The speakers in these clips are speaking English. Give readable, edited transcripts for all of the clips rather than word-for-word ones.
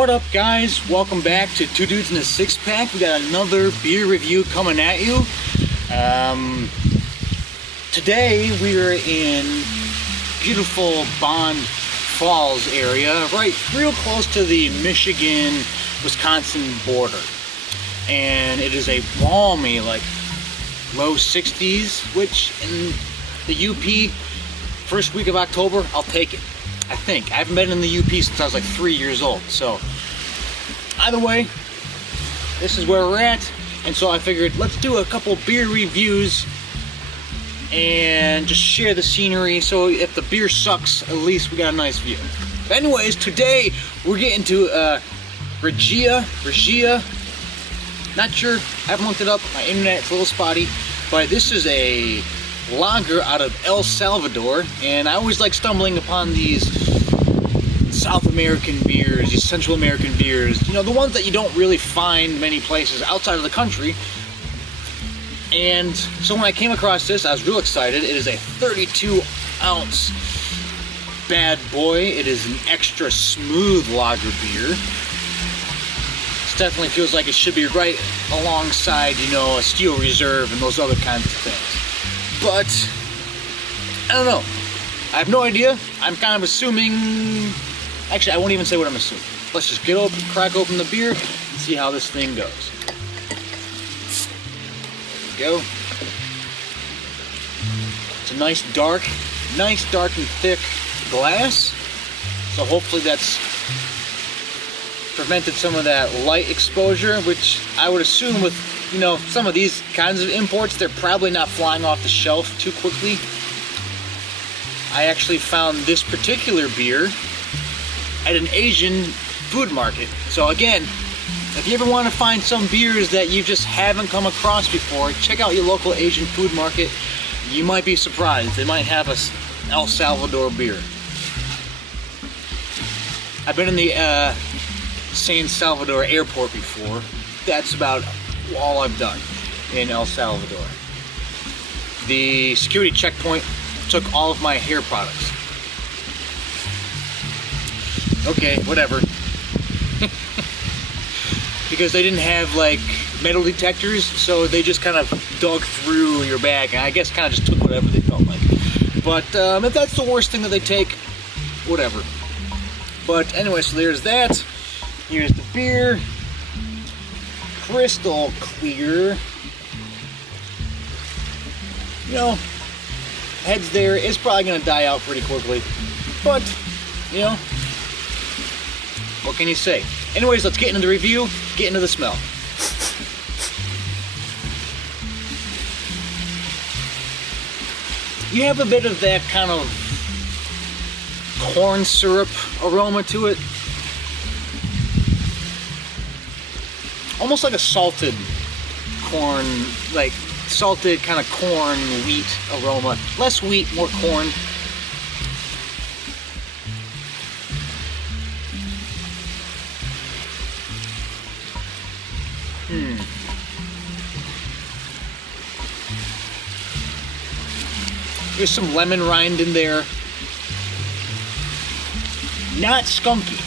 What up, guys? Welcome back to Two Dudes in a Six Pack. We got another beer review coming at you. Today we are in beautiful Bond Falls area, right real close to the Michigan-Wisconsin border. And it is a balmy, like, low 60s, which in the UP, first week of October, I'll take it. I think. I haven't been in the UP since I was like 3 years old. So, either way, this is where we're at. And so I figured, let's do a couple beer reviews and just share the scenery. So if the beer sucks, at least we got a nice view. But anyways, today we're getting to Regia. Not sure, haven't looked it up. My internet's a little spotty. But this is a lager out of El Salvador, and I always like stumbling upon these South American beers, these Central American beers, you know, the ones that you don't really find many places outside of the country. And so when I came across this, I was real excited. It is a 32-ounce bad boy. It is an extra smooth lager beer. It definitely feels like it should be right alongside, you know, a Steel Reserve and those other kinds of things. But, I don't know. I have no idea. I'm kind of assuming... Actually, I won't even say what I'm assuming. Let's just crack open the beer and see how this thing goes. There we go. It's a nice dark and thick glass. So hopefully that's prevented some of that light exposure, which I would assume with, you know, some of these kinds of imports, they're probably not flying off the shelf too quickly. I actually found this particular beer at an Asian food market. So again, if you ever want to find some beers that you just haven't come across before, check out your local Asian food market. You might be surprised. They might have a El Salvador beer. I've been in the San Salvador airport before. That's about all I've done in El Salvador. The security checkpoint took all of my hair products. Okay, whatever. Because they didn't have like metal detectors, so they just kind of dug through your bag and I guess kind of just took whatever they felt like. But if that's the worst thing that they take, whatever. But anyway, so there's that. Here's the beer. Crystal clear. You know, heads there. It's probably gonna die out pretty quickly, but you know, what can you say? Anyways, let's get into the review, get into the smell. You have a bit of that kind of corn syrup aroma to it. Almost like a salted corn, like salted kind of corn wheat aroma. Less wheat, more corn. There's some lemon rind in there. Not skunky.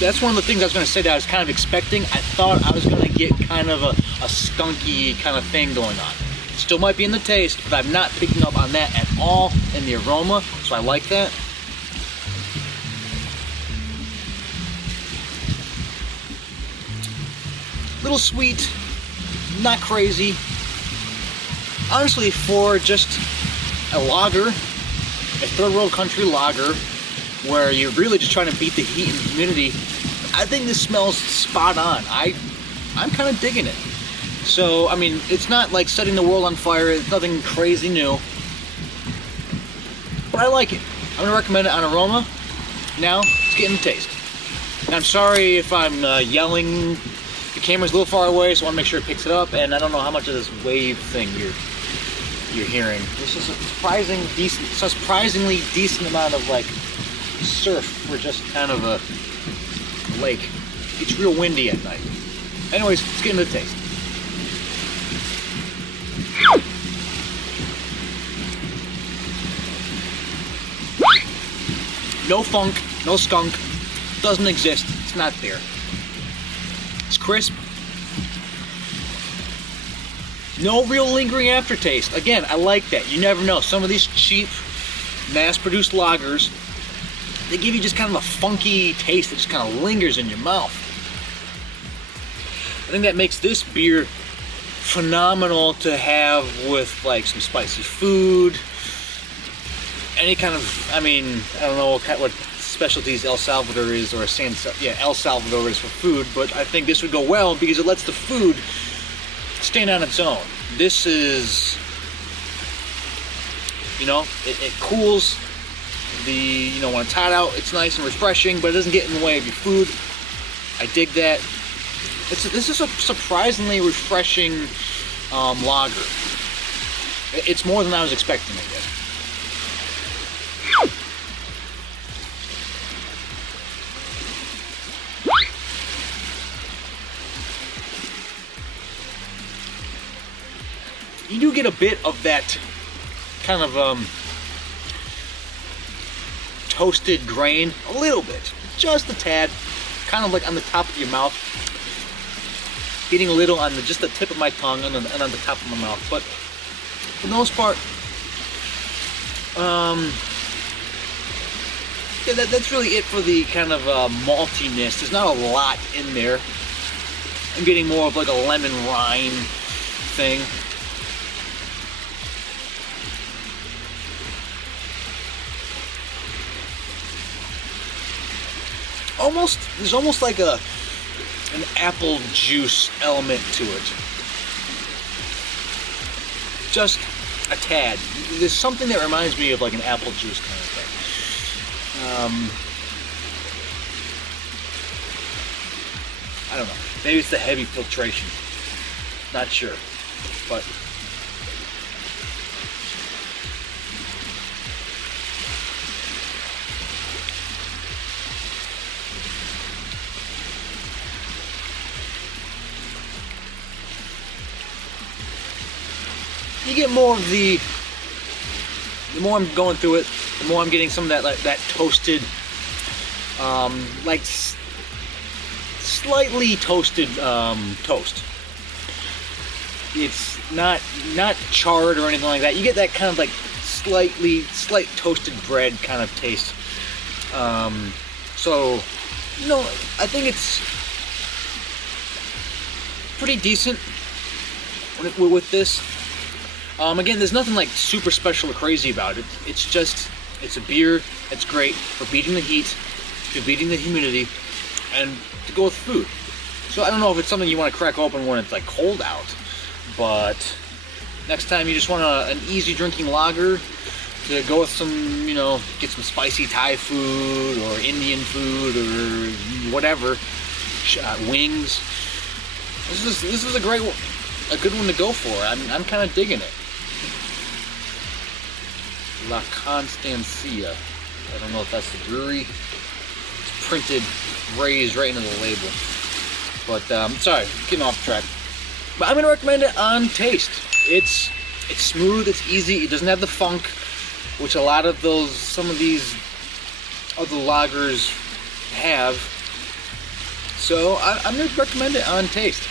That's one of the things I was going to say that I was kind of expecting. I thought I was going to get kind of a skunky kind of thing going on. Still might be in the taste, but I'm not picking up on that at all in the aroma, so I like that. Little sweet, not crazy. Honestly, for just a lager, a third world country lager, where you're really just trying to beat the heat and humidity, I think this smells spot on. I'm kind of digging it. So, I mean, it's not like setting the world on fire. It's nothing crazy new. But I like it. I'm going to recommend it on Aroma. Now, let's get in the taste. And I'm sorry if I'm yelling. The camera's a little far away, so I want to make sure it picks it up. And I don't know how much of this wave thing you're hearing. This is a surprisingly decent amount of, like, surf for just kind of a lake. It's real windy at night. Anyways, let's get into the taste. No funk, no skunk, doesn't exist, it's not there. It's crisp. No real lingering aftertaste. Again, I like that. You never know. Some of these cheap, mass-produced lagers, they give you just kind of a funky taste that just kind of lingers in your mouth. I think that makes this beer phenomenal to have with like some spicy food. Any kind of, I mean, I don't know what specialties El Salvador is, or El Salvador is for food, but I think this would go well because it lets the food stand on its own. This is, you know, it cools the, you know, when it's hot out, it's nice and refreshing, but it doesn't get in the way of your food. I dig that. This is a surprisingly refreshing lager. It's more than I was expecting, I guess. You do get a bit of that kind of toasted grain, a little bit, just a tad, kind of like on the top of your mouth, getting a little on just the tip of my tongue and on the top of my mouth. But for the most part, yeah, that's really it for the kind of maltiness. There's not a lot in there. I'm getting more of like a lemon rind thing. There's almost like an apple juice element to it. Just a tad. There's something that reminds me of like an apple juice kind of thing. I don't know. Maybe it's the heavy filtration. Not sure. But you get more of the more I'm going through it, the more I'm getting some of that, like that toasted, like slightly toasted toast. It's not charred or anything like that. You get that kind of like slight toasted bread kind of taste. So, you know, I think it's pretty decent with this. Again, there's nothing like super special or crazy about it. It's a beer that's great for beating the heat, for beating the humidity, and to go with food. So I don't know if it's something you want to crack open when it's like cold out, but next time you just want an easy drinking lager to go with some, you know, get some spicy Thai food or Indian food or whatever, wings. This is a great one, a good one to go for. I'm kind of digging it. La Constancia. I don't know if that's the brewery. It's printed, raised right into the label. But sorry, getting off track. But I'm gonna recommend it on taste. It's smooth, it's easy, it doesn't have the funk, which some of these other lagers have. So I'm gonna recommend it on taste.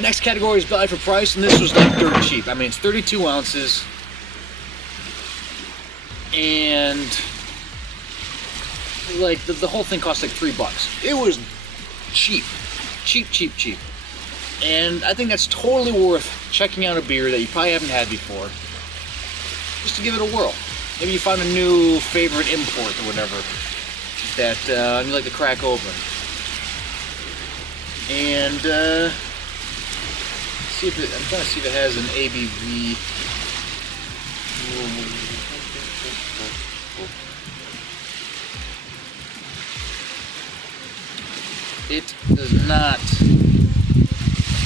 Next category is value for price, and this was like dirt cheap. I mean, it's 32 ounces. And like the whole thing cost like $3. It was cheap. And I think that's totally worth checking out a beer that you probably haven't had before, just to give it a whirl. Maybe you find a new favorite import or whatever that you like to crack open. And I'm trying to see if it has an ABV. It does not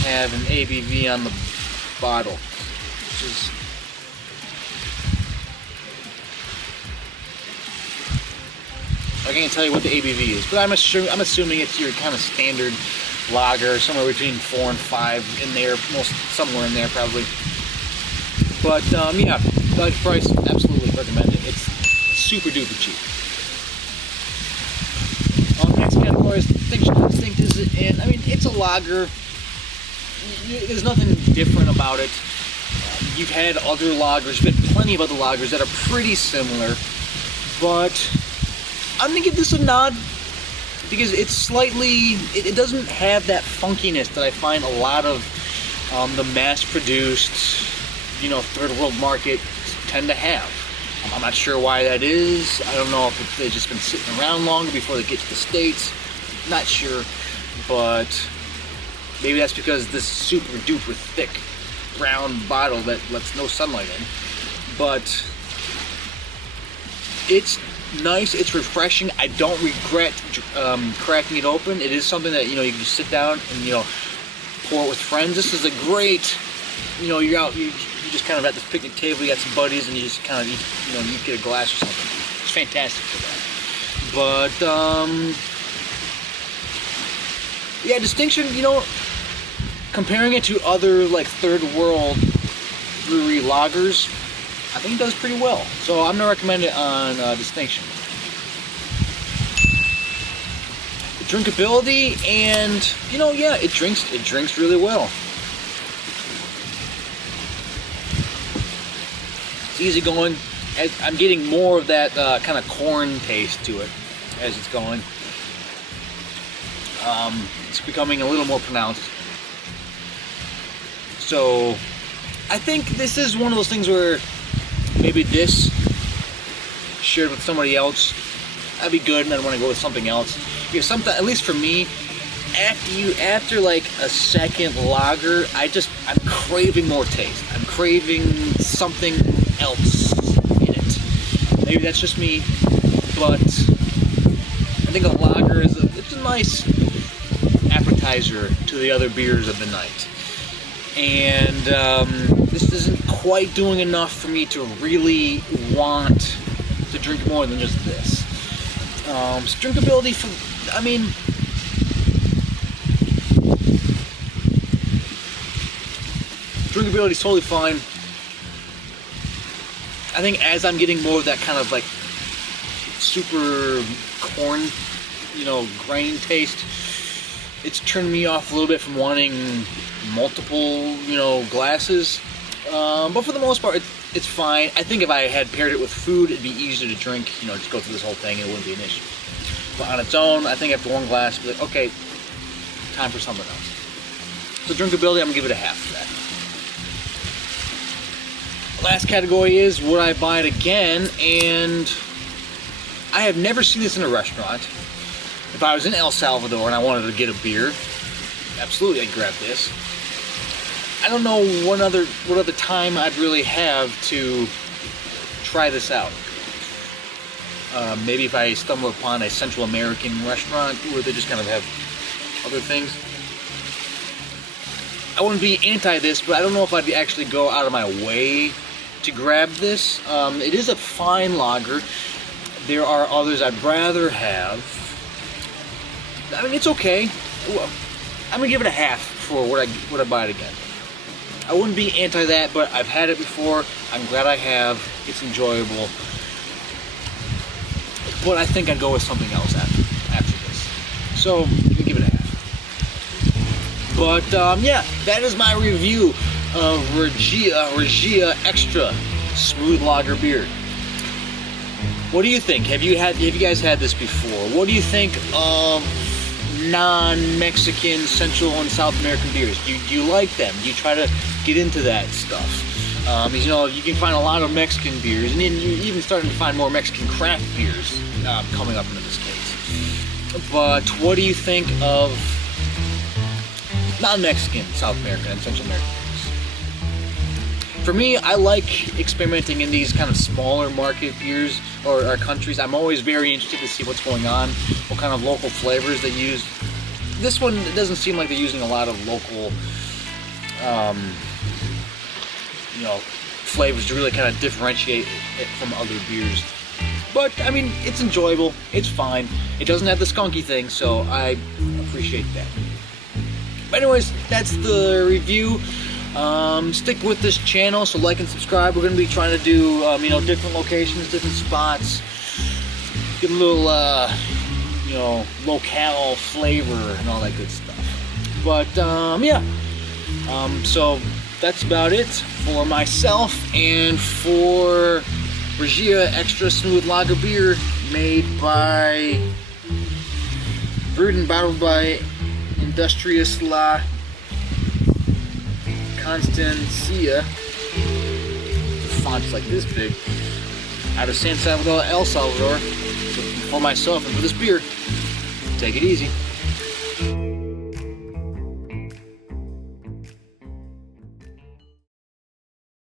have an ABV on the bottle, which is I can't tell you what the ABV is, but I'm assuming it's your kind of standard lager, somewhere between 4 and 5 in there, somewhere in there probably. But yeah, value price, absolutely recommend it. It's super duper cheap. think this is, and I mean, it's a lager. There's nothing different about it. You've had other lagers, you've had plenty of other lagers that are pretty similar, but I'm gonna give this a nod because it's slightly, it doesn't have that funkiness that I find a lot of the mass-produced, you know, third world market tend to have. I'm not sure why that is. I don't know if they've just been sitting around longer before they get to the States. Not sure, but maybe that's because this super duper thick brown bottle that lets no sunlight in. But it's nice, it's refreshing. I don't regret cracking it open. It is something that, you know, you can just sit down and, you know, pour it with friends. This is a great, you know, you're out, you just kind of at this picnic table, you got some buddies, and you just kind of, you know, you get a glass or something. It's fantastic for that. But yeah, distinction, you know, comparing it to other like third world brewery lagers, I think it does pretty well. So I'm gonna recommend it on distinction. Drinkability, and you know, yeah, it drinks really well. It's easy going. I'm getting more of that kind of corn taste to it as it's going. It's becoming a little more pronounced. So I think this is one of those things where maybe this shared with somebody else, that'd be good, and I'd want to go with something else. Because sometimes, at least for me, after like a second lager, I'm craving more taste. I'm craving something else in it. Maybe that's just me, but I think a lager is it's a nice appetizer to the other beers of the night. And this isn't quite doing enough for me to really want to drink more than just this. So drinkability, I mean, drinkability is totally fine. I think as I'm getting more of that kind of like super corn, you know, grain taste, it's turned me off a little bit from wanting multiple, you know, glasses. But for the most part, it's fine. I think if I had paired it with food, it'd be easier to drink, you know, just go through this whole thing and it wouldn't be an issue. But on its own, I think after one glass, I'd be like, okay, time for something else. So drinkability, I'm gonna give it a half for that. Last category is, would I buy it again? And I have never seen this in a restaurant. If I was in El Salvador and I wanted to get a beer, absolutely I'd grab this. I don't know what other time I'd really have to try this out. Maybe if I stumble upon a Central American restaurant where they just kind of have other things. I wouldn't be anti this, but I don't know if I'd actually go out of my way to grab this. It is a fine lager. There are others I'd rather have. I mean, it's okay. I'm gonna give it a half for would I buy it again. I wouldn't be anti that, but I've had it before. I'm glad I have. It's enjoyable. But I think I'd go with something else after this. So, we give it a half. But, yeah, that is my review of Regia Extra Smooth Lager Beer. What do you think? Have you guys had this before? What do you think of non-Mexican Central and South American beers? Do you like them? Do you try to get into that stuff? You know, you can find a lot of Mexican beers, and you're even starting to find more Mexican craft beers coming up into the States. But what do you think of non-Mexican South American and Central American beers? For me, I like experimenting in these kind of smaller market beers or countries. I'm always very interested to see what's going on, what kind of local flavors they use. This one, it doesn't seem like they're using a lot of local you know, flavors to really kind of differentiate it from other beers. But, I mean, it's enjoyable. It's fine. It doesn't have the skunky thing, so I appreciate that. But anyways, that's the review. Stick with this channel, so like and subscribe. We're going to be trying to do, you know, different locations, different spots. Get a little you know, locale flavor and all that good stuff. But yeah, so that's about it for myself and for Regia Extra Smooth Lager Beer, made by, brewed and bottled by Industrious La Constancia. The font's like this big. Out of San Salvador, El Salvador. So for myself and for this beer, take it easy.